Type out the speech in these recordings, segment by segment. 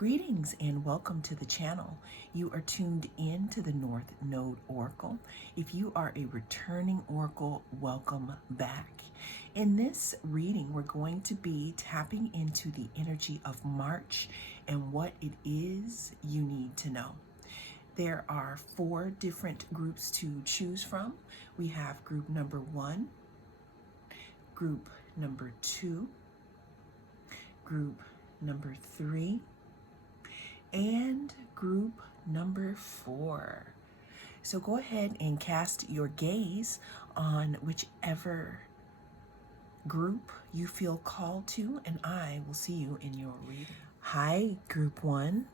Greetings and welcome to the channel. You are tuned in to the North Node Oracle. If you are a returning Oracle, welcome back. In this reading, we're going to be tapping into the energy of March and what it is you need to know. There are 4 different groups to choose from. We have group number 1, group number 2, group number 3, and group number 4. So go ahead and cast your gaze on whichever group you feel called to, and I will see you in your reading. Hi, group 1.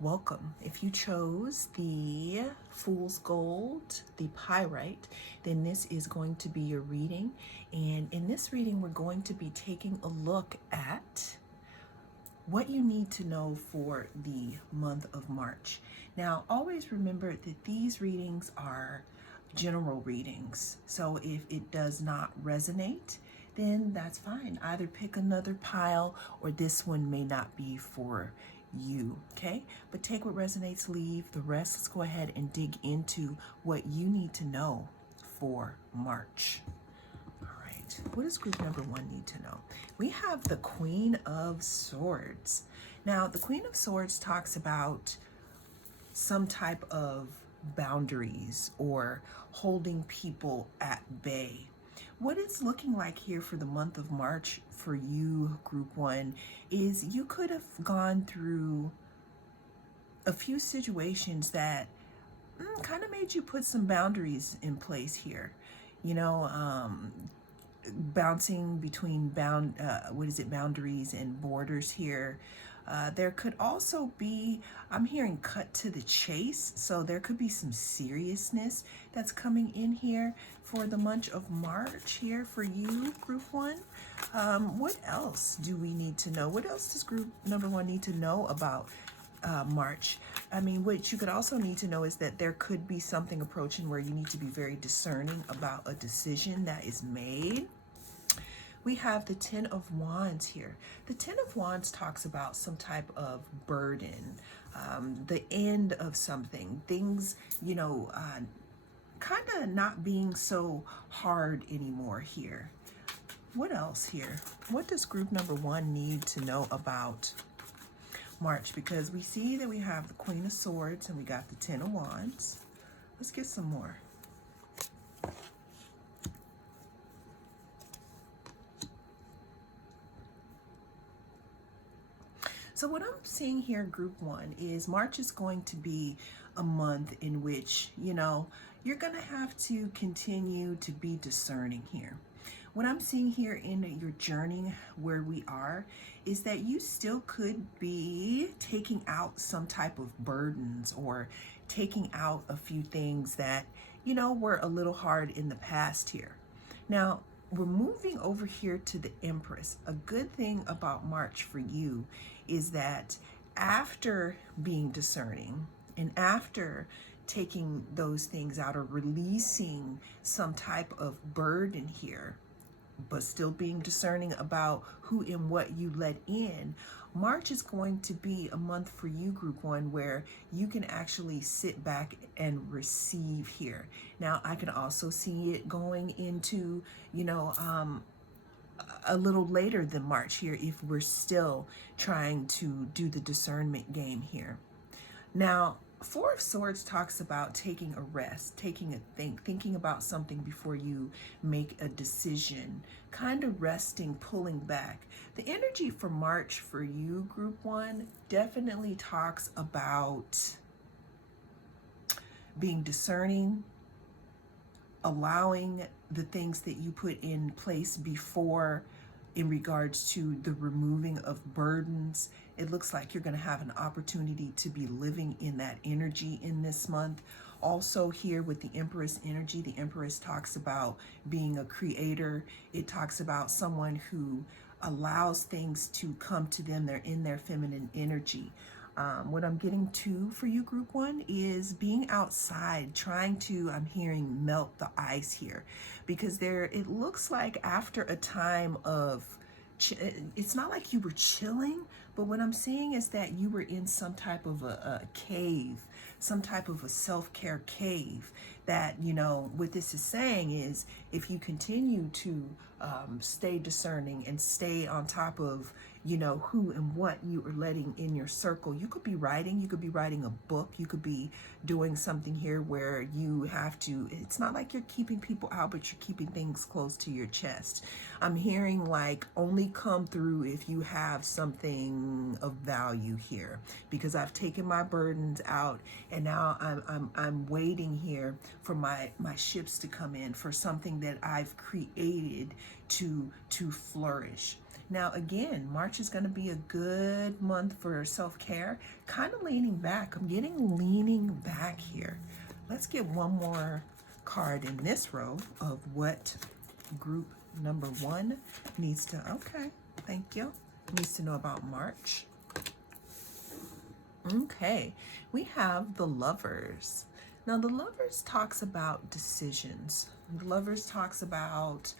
Welcome. If you chose the Fool's Gold, the Pyrite, then this is going to be your reading. And in this reading, we're going to be taking a look at what you need to know for the month of March. Now, always remember that these readings are general readings. So if it does not resonate, then that's fine. Either pick another pile or this one may not be for you, okay? But take what resonates, leave the rest. Let's go ahead and dig into what you need to know for March. What does group number 1 need to know? We have the Queen of Swords. Now, the Queen of Swords talks about some type of boundaries or holding people at bay. What it's looking like here for the month of March for you, group 1, is you could have gone through a few situations that kind of made you put some boundaries in place here. You know, bouncing between boundaries and borders here. There could also be, I'm hearing cut to the chase, so there could be some seriousness that's coming in here for the month of March here for you, group 1. What else do we need to know? What else does group number 1 need to know about March? I mean, what you could also need to know is that there could be something approaching where you need to be very discerning about a decision that is made. We have the 10 of Wands here. The 10 of Wands talks about some type of burden, the end of something, things, you know, kind of not being so hard anymore here. What else here? What does group number 1 need to know about March? Because we see that we have the Queen of Swords and we got the 10 of Wands. Let's get some more. So what I'm seeing here, group 1, is March is going to be a month in which, you know, you're going to have to continue to be discerning here. What I'm seeing here in your journey where we are is that you still could be taking out some type of burdens or taking out a few things that, you know, were a little hard in the past here. Now, we're moving over here to the Empress. A good thing about March for you is that after being discerning and after taking those things out or releasing some type of burden here, but still being discerning about who and what you let in, March is going to be a month for you, group 1, where you can actually sit back and receive here. Now, I can also see it going into, you know, a little later than March here if we're still trying to do the discernment game here. Now, 4 of Swords talks about taking a rest, taking a thinking about something before you make a decision, kind of resting, pulling back. The energy for March for you, group 1, definitely talks about being discerning, allowing the things that you put in place before in regards to the removing of burdens. It looks like you're going to have an opportunity to be living in that energy in this month. Also here with the Empress energy, the Empress talks about being a creator. It talks about someone who allows things to come to them. They're in their feminine energy. What I'm getting to for you, group 1, is being outside, trying to, I'm hearing, melt the ice here, because it looks like after a time of it's not like you were chilling, but what I'm seeing is that you were in some type of a cave, some type of a self-care cave. That, you know, what this is saying is, if you continue to stay discerning and stay on top of, you know, who and what you are letting in your circle. You could be writing a book, you could be doing something here where you have to, it's not like you're keeping people out, but you're keeping things close to your chest. I'm hearing like only come through if you have something of value here, because I've taken my burdens out and now I'm waiting here for my ships to come in, for something that I've created to flourish. Now, again, March is going to be a good month for self-care. Kind of leaning back. I'm getting leaning back here. Let's get one more card in this row of what group number 1 needs to, okay, thank you, needs to know about March. Okay, we have the Lovers. Now, the Lovers talks about decisions. The Lovers talks about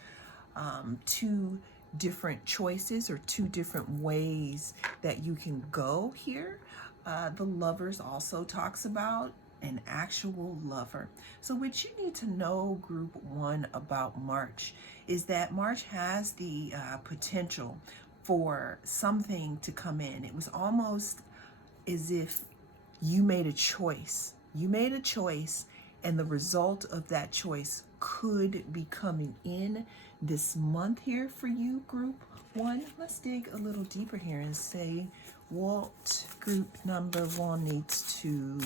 two different choices or two different ways that you can go here. The Lovers also talks about an actual lover. So what you need to know, group 1, about March is that March has the potential for something to come in. It was almost as if you made a choice. You made a choice, and the result of that choice could be coming in this month here for you, group 1. Let's dig a little deeper here and say what group number 1 needs to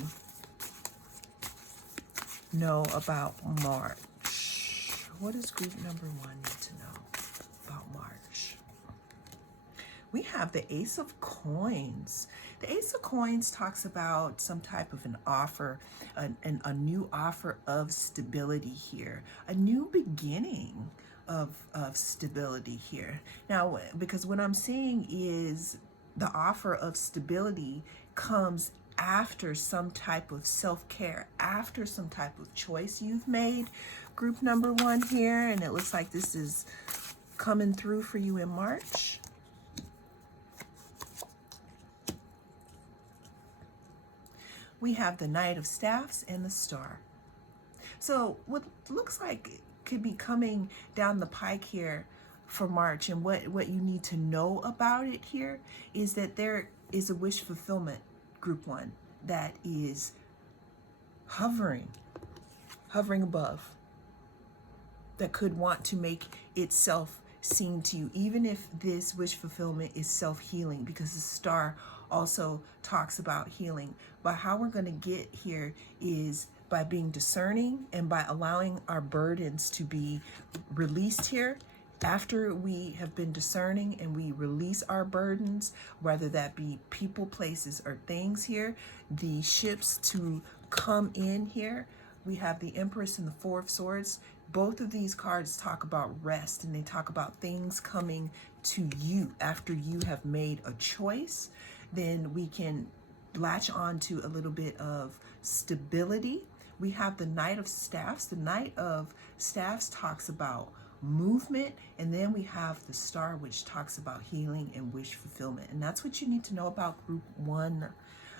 know about March. What does group number 1 need to know about March? We have the Ace of Coins. The Ace of Coins talks about some type of an offer, a new offer of stability here, a new beginning of stability here. Now, because what I'm seeing is the offer of stability comes after some type of self-care, after some type of choice you've made, group number 1 here, and it looks like this is coming through for you in March. We have the Knight of Staffs and the Star. So what looks like could be coming down the pike here for March, and what you need to know about it here is that there is a wish fulfillment, group 1, that is hovering above, that could want to make itself seen to you, even if this wish fulfillment is self-healing, because the Star also talks about healing. But how we're going to get here is by being discerning and by allowing our burdens to be released here. After we have been discerning and we release our burdens, whether that be people, places, or things here, the ships to come in here. We have the Empress and the Four of Swords. Both of these cards talk about rest, and they talk about things coming to you after you have made a choice. Then we can latch on to a little bit of stability. We have the Knight of Staffs. The Knight of Staffs talks about movement, and then we have the Star, which talks about healing and wish fulfillment. And that's what you need to know about group 1,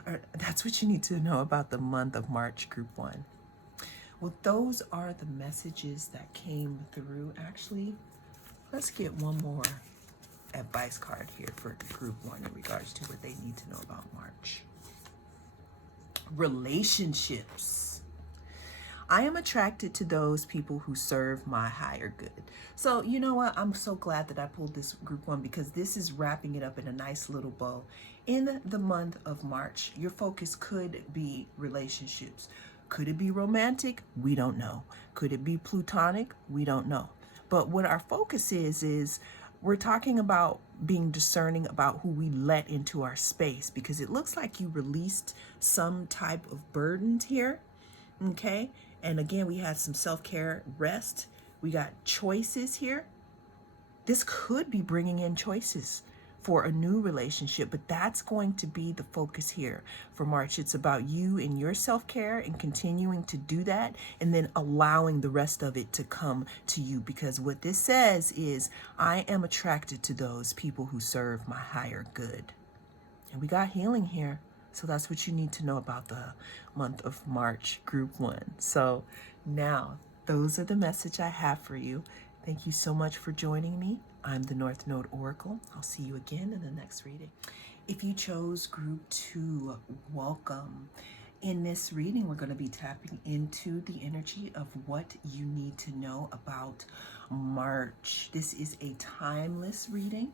or that's what you need to know about the month of March, group 1. Well, those are the messages that came through. Actually, let's get one more advice card here for group 1 in regards to what they need to know about March. Relationships. I am attracted to those people who serve my higher good. So you know what? I'm so glad that I pulled this group 1, because this is wrapping it up in a nice little bow. In the month of March, your focus could be relationships. Could it be romantic? We don't know. Could it be platonic? We don't know. But what our focus is we're talking about being discerning about who we let into our space, because it looks like you released some type of burdens here. Okay. And again, we had some self-care, rest. We got choices here. This could be bringing in choices for a new relationship, but that's going to be the focus here for March. It's about you and your self-care and continuing to do that, and then allowing the rest of it to come to you, because what this says is, I am attracted to those people who serve my higher good. And we got healing here. So that's what you need to know about the month of March, group 1. So now, those are the message I have for you. Thank you so much for joining me. I'm the North Node Oracle. I'll see you again in the next reading. If you chose group 2, welcome. In this reading, we're going to be tapping into the energy of what you need to know about March. This is a timeless reading.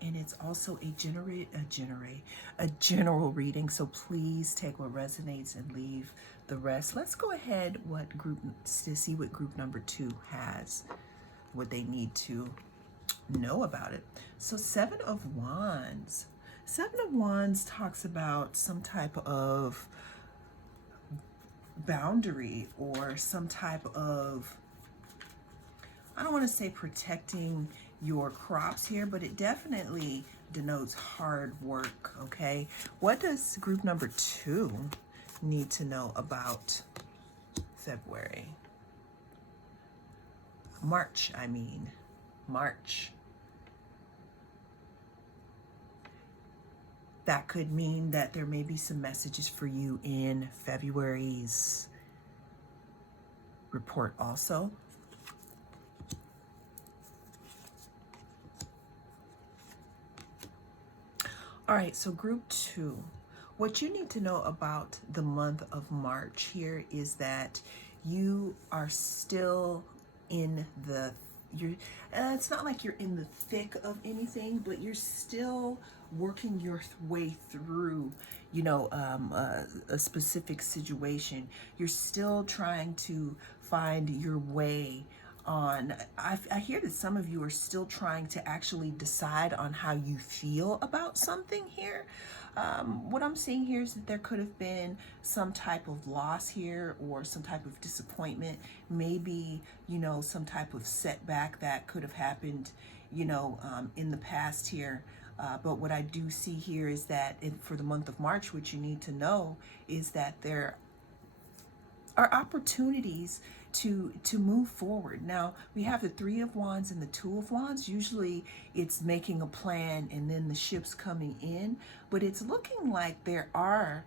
And it's also a general reading. So please take what resonates and leave the rest. Let's go ahead to see what group number 2 has, what they need to know about it. So 7 of Wands. 7 of Wands talks about some type of boundary or some type of, I don't want to say protecting your crops here, but it definitely denotes hard work, okay? What does group number 2 need to know about February? March. That could mean that there may be some messages for you in February's report also. All right, so group 2. What you need to know about the month of March here is that you are still in the, it's not like you're in the thick of anything, but you're still working your way through, a specific situation. You're still trying to find your way on. I hear that some of you are still trying to actually decide on how you feel about something here. What I'm seeing here is that there could have been some type of loss here or some type of disappointment, maybe, some type of setback that could have happened, in the past here. But what I do see here is that for the month of March, what you need to know is that there are opportunities to move forward. Now, we have the 3 of Wands and the 2 of Wands. Usually it's making a plan and then the ships coming in, but it's looking like there are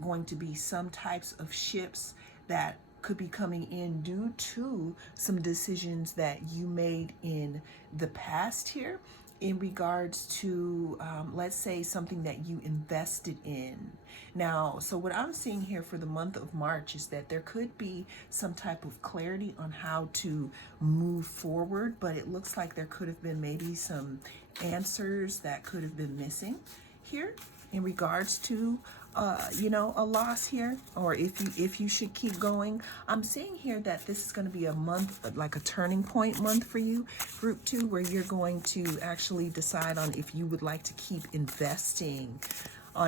going to be some types of ships that could be coming in due to some decisions that you made in the past here, in regards to, let's say, something that you invested in. Now, so what I'm seeing here for the month of March is that there could be some type of clarity on how to move forward, but it looks like there could have been maybe some answers that could have been missing here in regards to a loss here, or if you should keep going. I'm seeing here that this is going to be a month, like a turning point month for you, group 2, where you're going to actually decide on if you would like to keep investing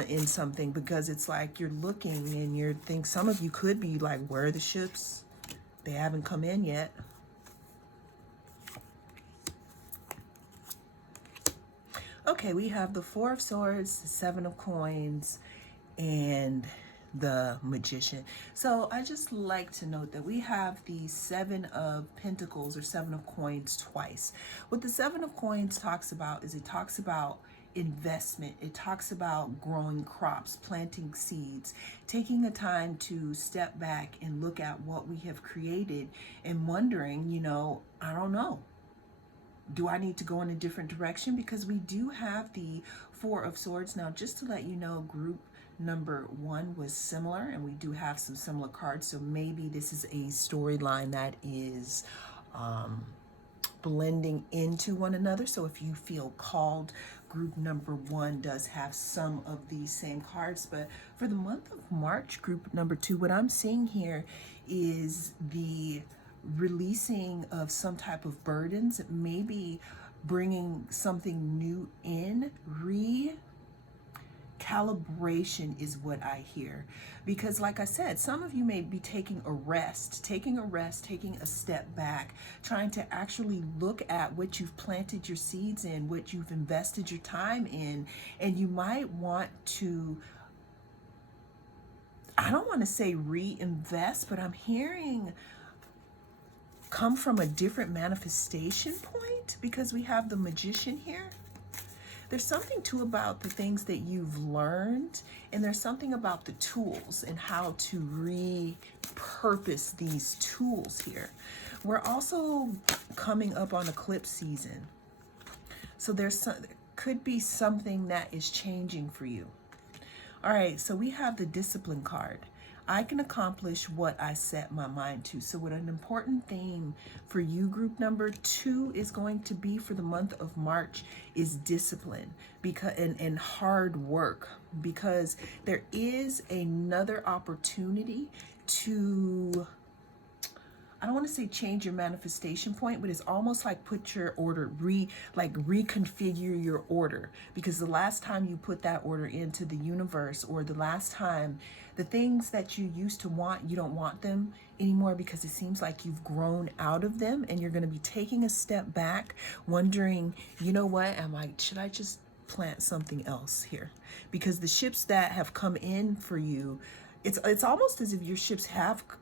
in something, because it's like you're looking and you're think some of you could be like, where are the ships? They haven't come in yet. Okay, we have the 4 of Swords, the 7 of Coins, and the Magician. So I just like to note that we have the 7 of Pentacles or 7 of Coins twice. What the 7 of Coins talks about is it talks about investment. It talks about growing crops, planting seeds, taking the time to step back and look at what we have created and wondering, I don't know. Do I need to go in a different direction? Because we do have the 4 of Swords. Now, just to let you know, group number 1 was similar, and we do have some similar cards. So maybe this is a storyline that is blending into one another. So if you feel called, group number 1 does have some of these same cards. But for the month of March, group number 2, what I'm seeing here is the releasing of some type of burdens, maybe bringing something new in, calibration is what I hear. Because like I said, some of you may be taking a rest, taking a step back, trying to actually look at what you've planted your seeds in, what you've invested your time in, and you might want to, I don't want to say reinvest, but I'm hearing come from a different manifestation point, because we have the Magician here. There's something too about the things that you've learned, and there's something about the tools and how to repurpose these tools here. We're also coming up on eclipse season. So there could be something that is changing for you. All right, so we have the Discipline card. I can accomplish what I set my mind to. So what an important theme for you, group number 2, is going to be for the month of March is discipline, because and hard work, because there is another opportunity to, I don't want to say change your manifestation point, but it's almost like put your order, reconfigure your order. Because the last time you put that order into the universe, or the last time, the things that you used to want, you don't want them anymore, because it seems like you've grown out of them, and you're going to be taking a step back, wondering, you know what, should I just plant something else here? Because the ships that have come in for you, it's almost as if your ships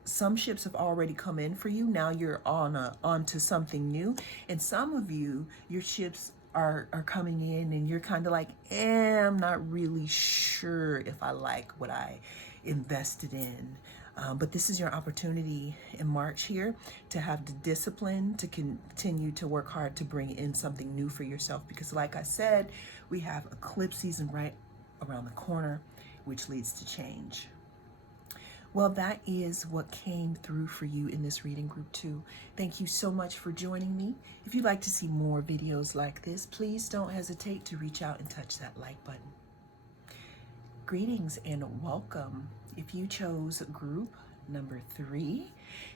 some ships have already come in for you. Now you're onto something new. And some of you, your ships are coming in, and you're kind of like, I'm not really sure if I like what I invested in. But this is your opportunity in March here to have the discipline to continue to work hard to bring in something new for yourself. Because like I said, we have eclipse season right around the corner, which leads to change. Well, that is what came through for you in this reading, group 2. Thank you so much for joining me. If you'd like to see more videos like this, please don't hesitate to reach out and touch that like button. Greetings and welcome. If you chose group number 3,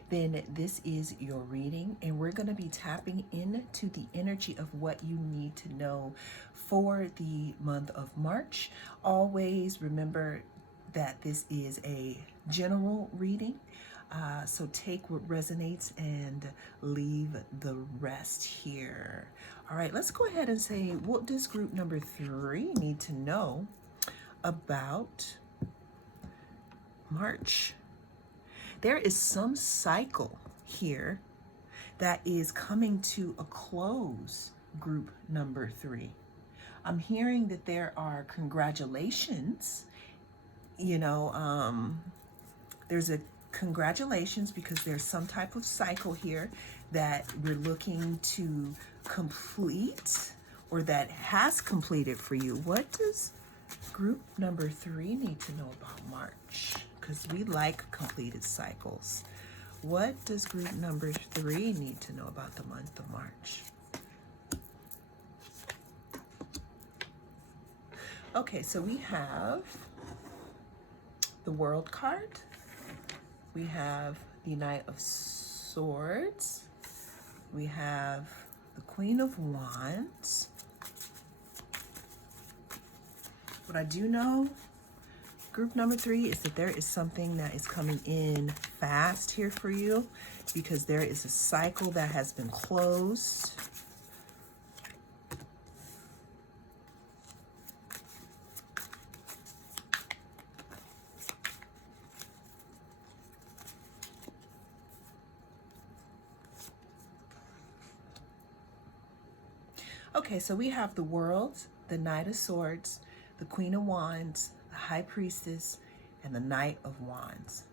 then this is your reading, and we're going to be tapping into the energy of what you need to know for the month of March. Always remember that this is a general reading, so take what resonates and leave the rest here. All right, let's go ahead and say, what does group number 3 need to know about March? There is some cycle here that is coming to a close, group number 3. I'm hearing that there are congratulations. There's a congratulations because there's some type of cycle here that we're looking to complete, or that has completed for you. What does group number 3 need to know about March? Because we like completed cycles. What does group number 3 need to know about the month of March? Okay, so we have the World card. We have the Knight of Swords. We have the Queen of Wands. What I do know, group number 3, is that there is something that is coming in fast here for you, because there is a cycle that has been closed. Okay, so we have the World, the Knight of Swords, the Queen of Wands, the High Priestess, and the Knight of Wands.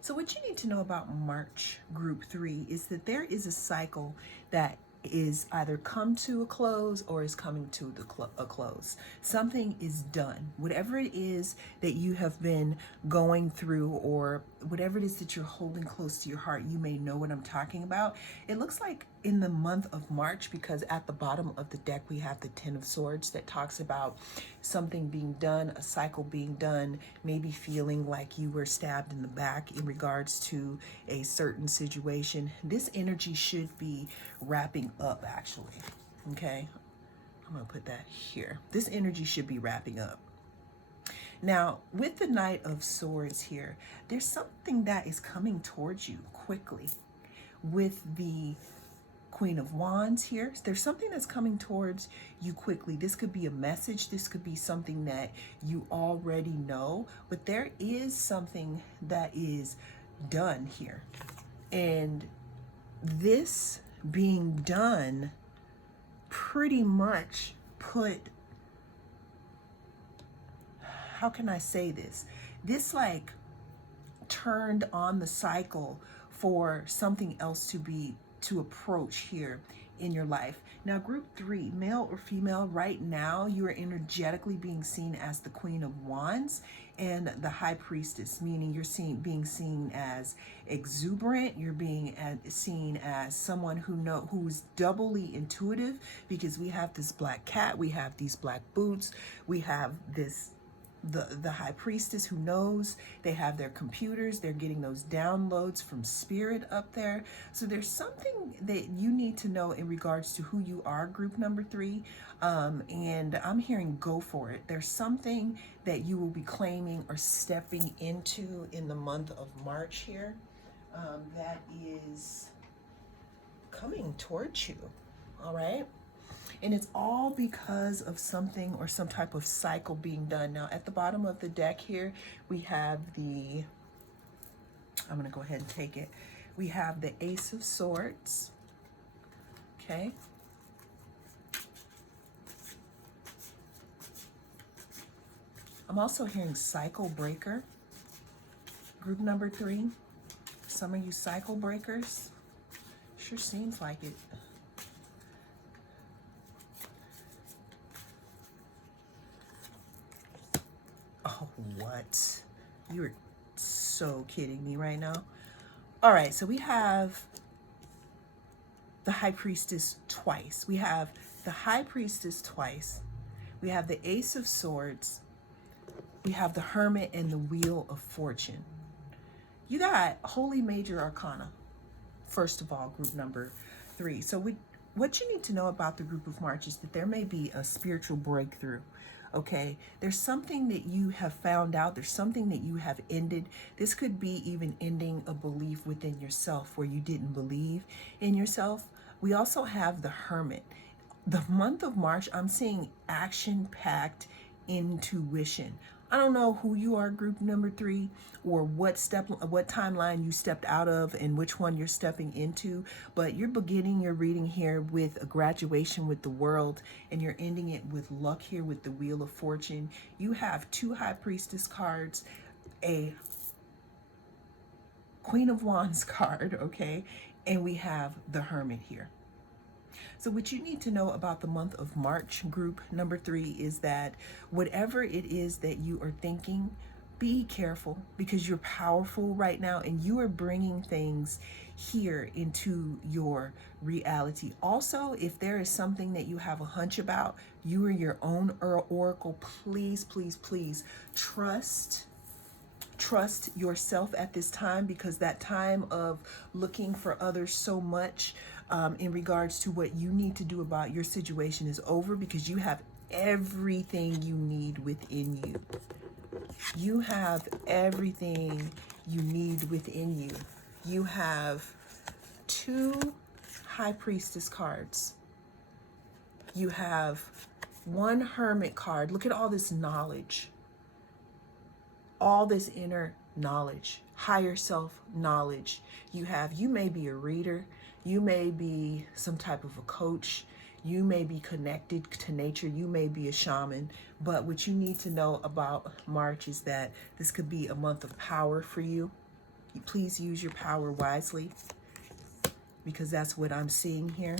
So what you need to know about March group 3 is that there is a cycle that is either come to a close or is coming to a close. Something is done. Whatever it is that you have been going through, or whatever it is that you're holding close to your heart, you may know what I'm talking about. It looks like in the month of March, because at the bottom of the deck we have the Ten of Swords that talks about something being done, a cycle being done, maybe feeling like you were stabbed in the back in regards to a certain situation. This energy should be wrapping up, actually. Okay, I'm gonna put that here. This energy should be wrapping up. Now, with the Knight of Swords here, there's something that is coming towards you quickly. With the Queen of Wands here, there's something that's coming towards you quickly. This could be a message. This could be something that you already know, but there is something that is done here. And this being done pretty much put, how can I say this? This like turned on the cycle for something else to approach here in your life. Now, group 3, male or female, right now you are energetically being seen as the Queen of Wands and the High Priestess, meaning you're being seen as exuberant. You're being seen as someone who's doubly intuitive, because we have this black cat, we have these black boots, we have this the High Priestess who knows. They have their computers, they're getting those downloads from spirit up there. So there's something that you need to know in regards to who you are, group number 3. And I'm hearing go for it. There's something that you will be claiming or stepping into in the month of March here, that is coming towards you. All right. And it's all because of something or some type of cycle being done. Now, at the bottom of the deck here, we have I'm going to go ahead and take it. We have the Ace of Swords. Okay. I'm also hearing cycle breaker. Group number 3. Some of you cycle breakers. Sure seems like it. Oh, what? You're so kidding me right now. All right, so we have the High Priestess twice. We have the High Priestess twice. We have the Ace of Swords. We have the Hermit and the Wheel of Fortune. You got Holy Major Arcana, first of all, group number 3. So what you need to know about the group of March is that there may be a spiritual breakthrough. Okay, there's something that you have found out. There's something that you have ended. This could be even ending a belief within yourself where you didn't believe in yourself. We also have the Hermit. The month of March, I'm seeing action-packed intuition. I don't know who you are, group number 3, or what timeline you stepped out of and which one you're stepping into, but you're beginning your reading here with a graduation with the World, and you're ending it with luck here with the Wheel of Fortune. You have 2 High Priestess cards, a Queen of Wands card, okay, and we have the Hermit here. So what you need to know about the month of March, group number 3, is that whatever it is that you are thinking, be careful, because you're powerful right now and you are bringing things here into your reality. Also, if there is something that you have a hunch about, you are your own oracle. Please, please, please trust yourself at this time, because that time of looking for others so much in regards to what you need to do about your situation is over, because you have everything you need within you. You have everything you need within you. You have 2 High Priestess cards. You have 1 Hermit card. Look at all this knowledge. All this inner knowledge, higher self knowledge. You may be a reader, you may be some type of a coach, you may be connected to nature, you may be a shaman, but what you need to know about March is that this could be a month of power for you. Please use your power wisely, because that's what I'm seeing here.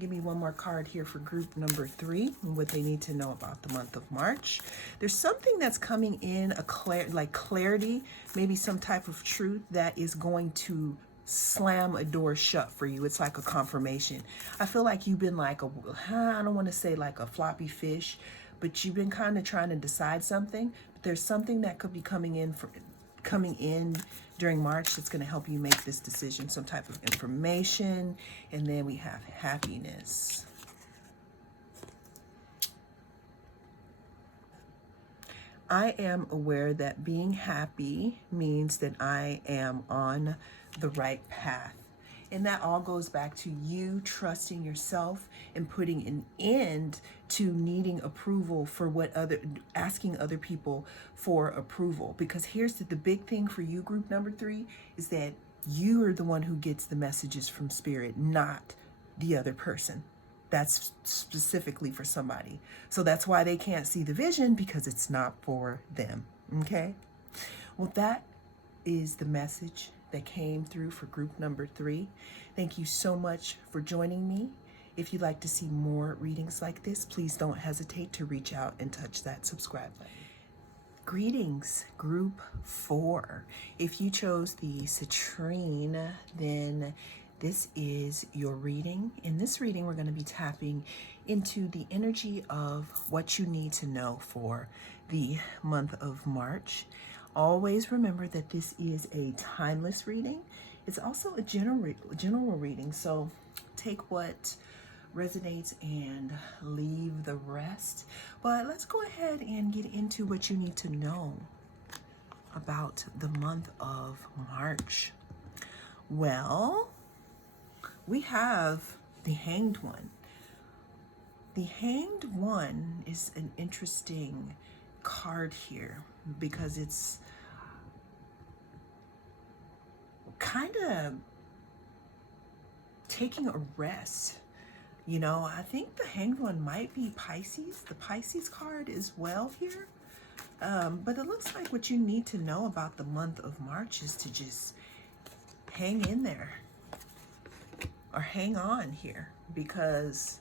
Give me one more card here for group number 3 and what they need to know about the month of March. There's something that's coming in, like clarity, maybe some type of truth that is going to slam a door shut for you. It's like a confirmation. I feel like you've been like I don't want to say like a floppy fish, but you've been kind of trying to decide something. But there's something that could be coming in during March that's going to help you make this decision, some type of information. And then we have happiness. I am aware that being happy means that I am on the right path. And that all goes back to you trusting yourself and putting an end to needing approval for asking other people for approval. Because here's the big thing for you, group number 3, is that you are the one who gets the messages from spirit, not the other person. That's specifically for somebody. So that's why they can't see the vision, because it's not for them. Okay? Well, that is the message that came through for group number 3. Thank you so much for joining me. If you'd like to see more readings like this, please don't hesitate to reach out and touch that subscribe button. Greetings, group 4. If you chose the citrine, then this is your reading. In this reading, we're going to be tapping into the energy of what you need to know for the month of March. Always remember that this is a timeless reading. It's also a general reading, so take what resonates and leave the rest. But let's go ahead and get into what you need to know about the month of March. Well, we have the Hanged One. The Hanged One is an interesting card here because it's kind of taking a rest. You know, I think the Hanged One might be Pisces, the Pisces card as well here. But it looks like what you need to know about the month of March is to just hang in there or hang on here, because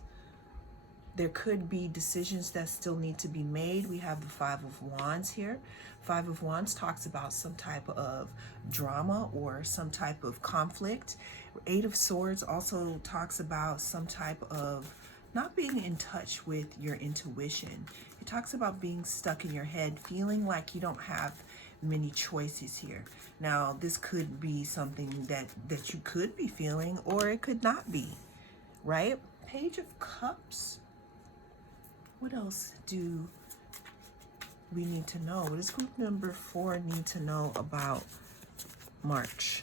there could be decisions that still need to be made. We have the Five of Wands here. Five of Wands talks about some type of drama or some type of conflict. Eight of Swords also talks about some type of not being in touch with your intuition. It talks about being stuck in your head, feeling like you don't have many choices here. Now, this could be something that you could be feeling, or it could not be, right? Page of Cups. What else do we need to know? What does group number 4 need to know about March?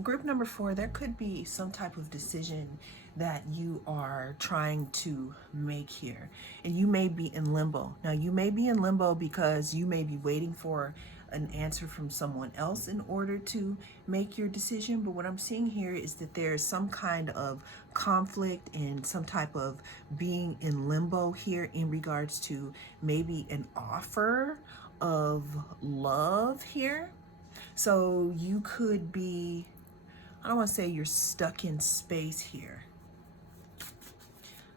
Group number 4, there could be some type of decision that you are trying to make here, and you may be in limbo. Now, you may be in limbo because you may be waiting for an answer from someone else in order to make your decision. But what I'm seeing here is that there's some kind of conflict and some type of being in limbo here in regards to maybe an offer of love here. So you could be, I don't want to say you're stuck in space here,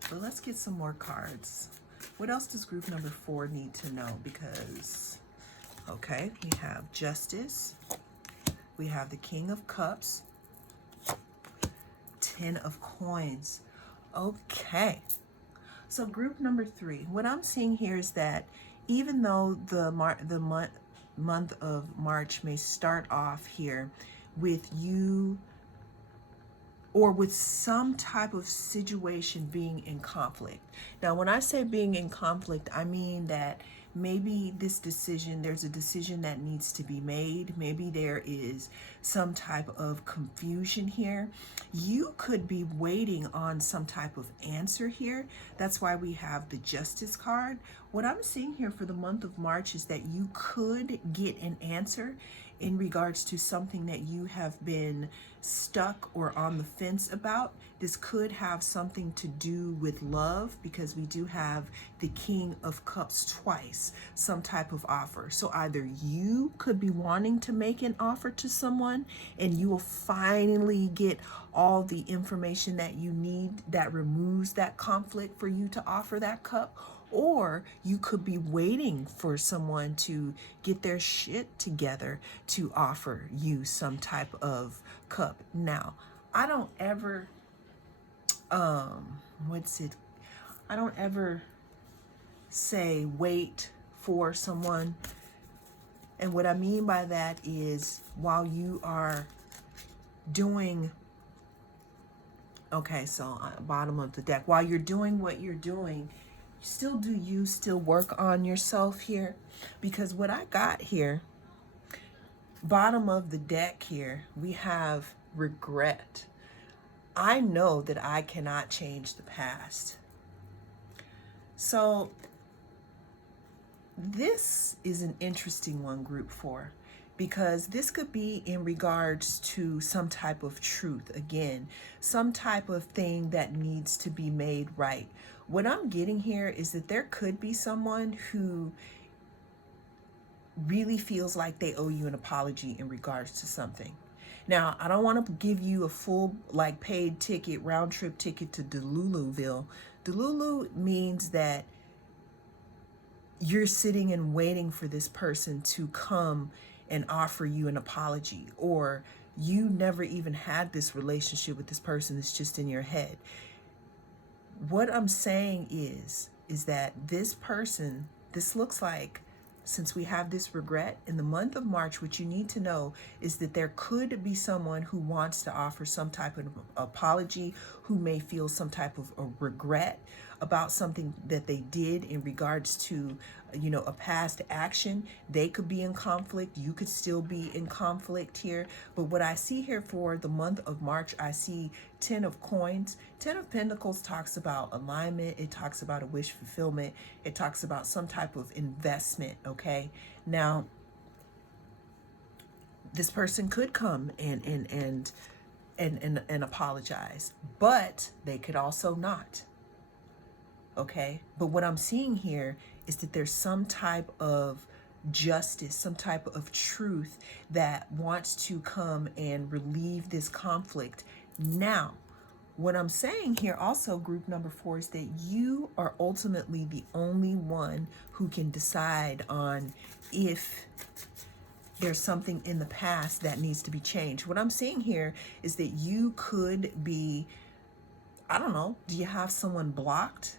but let's get some more cards. What else does group number 4 need to know? Because, okay, we have Justice, we have the King of Cups, 10 of Coins. Okay, so group number 3, what I'm seeing here is that even though the month of March may start off here with you or with some type of situation being in conflict. Now, when I say being in conflict, I mean that maybe this decision, there's a decision that needs to be made. Maybe there is some type of confusion here. You could be waiting on some type of answer here. That's why we have the Justice card. What I'm seeing here for the month of March is that you could get an answer in regards to something that you have been stuck or on the fence about. This could have something to do with love, because we do have the King of Cups twice, some type of offer. So either you could be wanting to make an offer to someone and you will finally get all the information that you need that removes that conflict for you to offer that cup, or you could be waiting for someone to get their shit together to offer you some type of cup. Now, I don't ever, I don't ever say wait for someone. And what I mean by that is while you are doing, okay, so bottom of the deck, while you're doing what you're doing, you still work on yourself here? Because what I got here, bottom of the deck here, we have regret. I know that I cannot change the past. So this is an interesting one, group 4, because this could be in regards to some type of truth. Again, some type of thing that needs to be made right. What I'm getting here is that there could be someone who really feels like they owe you an apology in regards to something. Now, I don't want to give you a full paid ticket, round trip ticket to Deluluville. Delulu means that you're sitting and waiting for this person to come and offer you an apology, or you never even had this relationship with this person. It's just in your head. What I'm saying is that this person, this looks like, since we have this regret in the month of March, what you need to know is that there could be someone who wants to offer some type of apology, who may feel some type of a regret about something that they did in regards to, a past action. They could be in conflict. You could still be in conflict here. But what I see here for the month of March, I see 10 of coins. 10 of Pentacles talks about alignment. It talks about a wish fulfillment. It talks about some type of investment, okay? Now, this person could come and apologize, but they could also not. Okay, but what I'm seeing here is that there's some type of justice, some type of truth that wants to come and relieve this conflict. Now, what I'm saying here also, group number 4, is that you are ultimately the only one who can decide on if there's something in the past that needs to be changed. What I'm seeing here is that you could be, I don't know, do you have someone blocked?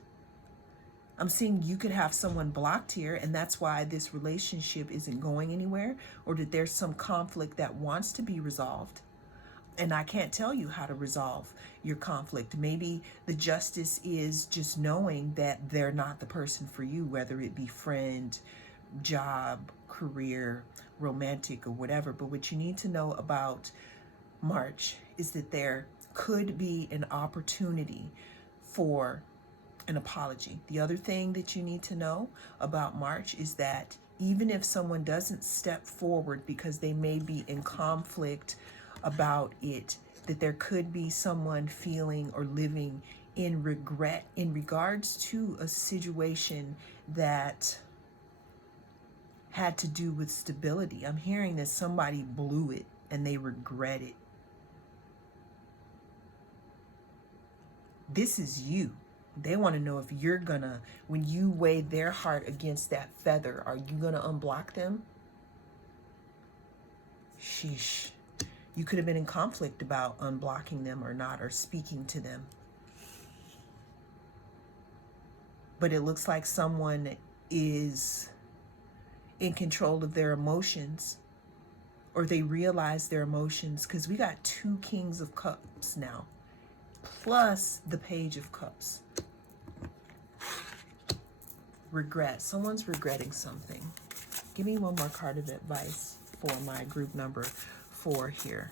I'm seeing you could have someone blocked here, and that's why this relationship isn't going anywhere, or that there's some conflict that wants to be resolved. And I can't tell you how to resolve your conflict. Maybe the justice is just knowing that they're not the person for you, whether it be friend, job, career, romantic, or whatever. But what you need to know about March is that there could be an opportunity for an apology. The other thing that you need to know about March is that even if someone doesn't step forward because they may be in conflict about it, that there could be someone feeling or living in regret in regards to a situation that had to do with stability. I'm hearing that somebody blew it and they regret it. This is you. They want to know if you're gonna, when you weigh their heart against that feather, are you gonna unblock them? Sheesh. You could have been in conflict about unblocking them or not, or speaking to them. But it looks like someone is in control of their emotions, or they realize their emotions, because we got 2 Kings of Cups now, plus the Page of Cups. Regret. Someone's regretting something. Give me one more card of advice for my group number 4 here.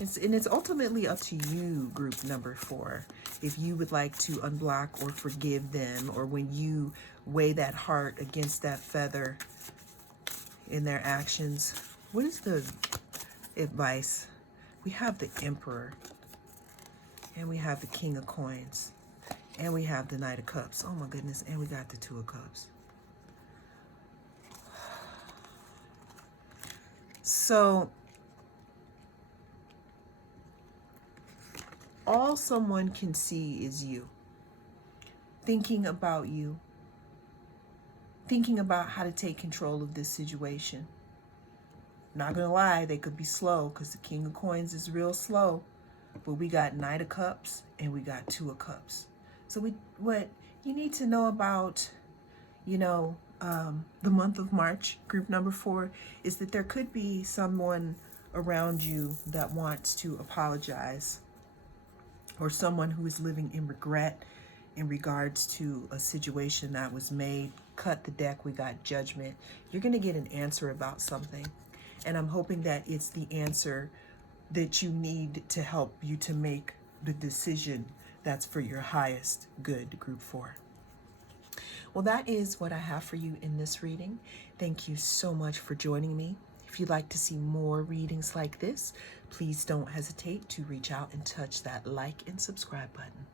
It's ultimately up to you, group number 4, if you would like to unblock or forgive them, or when you weigh that heart against that feather in their actions. What is the advice? We have the Emperor, and we have the King of Coins, and we have the Knight of Cups. Oh my goodness, and we got the 2 of Cups. So all someone can see is you, thinking about you, thinking about how to take control of this situation. Not gonna lie, they could be slow, because the King of Coins is real slow, but we got Knight of Cups and we got 2 of Cups. So what you need to know about the month of March, group number 4, is that there could be someone around you that wants to apologize, or someone who is living in regret in regards to a situation that was made. Cut the deck, we got judgment. You're going to get an answer about something, and I'm hoping that it's the answer that you need to help you to make the decision that's for your highest good, group 4. Well, that is what I have for you in this reading. Thank you so much for joining me. If you'd like to see more readings like this, please don't hesitate to reach out and touch that like and subscribe button.